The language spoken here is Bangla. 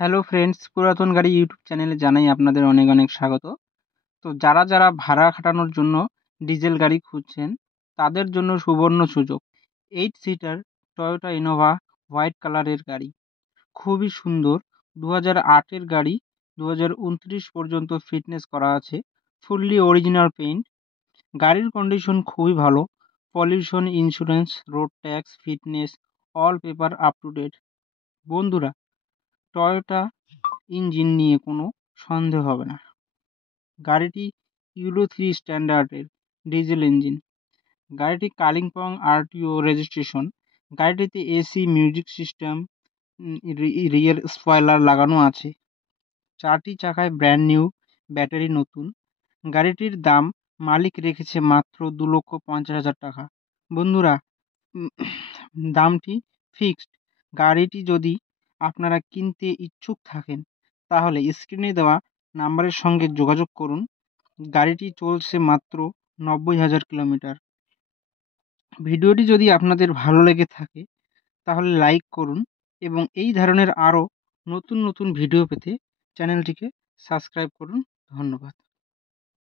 হ্যালো ফ্রেন্ডস, পুরাতন গাড়ি ইউটিউব চ্যানেলে জানাই আপনাদের অনেক অনেক স্বাগত। তো যারা ভাড়া খাটানোর জন্য ডিজেল গাড়ি খুঁজছেন, তাদের জন্য সুবর্ণ সুযোগ। 8 সিটার টয়োটা ইনোভা হোয়াইট কালারের গাড়ি, খুবই সুন্দর। 2008 এর গাড়ি, 2029 পর্যন্ত ফিটনেস করা আছে, ফুললি অরিজিনাল পেইন্ট। গাড়ির কন্ডিশন খুবই ভালো। Pollution insurance, road tax, fitness, all paper up to date. বন্ধুরা, টয়োটা ইঞ্জিন নিয়ে কোনো সন্দেহ হবে না। গাড়িটি ইউরো 3 স্ট্যান্ডার্ডের ডিজেল ইঞ্জিন। গাড়িটি কালিম্পং আরটিও রেজিস্ট্রেশন। গাড়িটিতে AC, music system, rear spoiler লাগানো আছে। 4টি চাকায় ব্র্যান্ড নিউ, ব্যাটারি নতুন। গাড়িটির দাম মালিক রেখেছে মাত্র 2,50,000 টাকা। বন্ধুরা, উম, দামটি ফিক্সড। গাড়িটি যদি আপনারা কিনতে ইচ্ছুক থাকেন, তাহলে স্ক্রিনে দেওয়া নাম্বারের সঙ্গে যোগাযোগ করুন। গাড়িটি চলছে মাত্র 90,000 কিলোমিটার। ভিডিওটি যদি আপনাদের ভালো লেগে থাকে, তাহলে লাইক করুন এবং এই ধরনের আরও নতুন নতুন ভিডিও পেতে চ্যানেলটিকে সাবস্ক্রাইব করুন। ধন্যবাদ।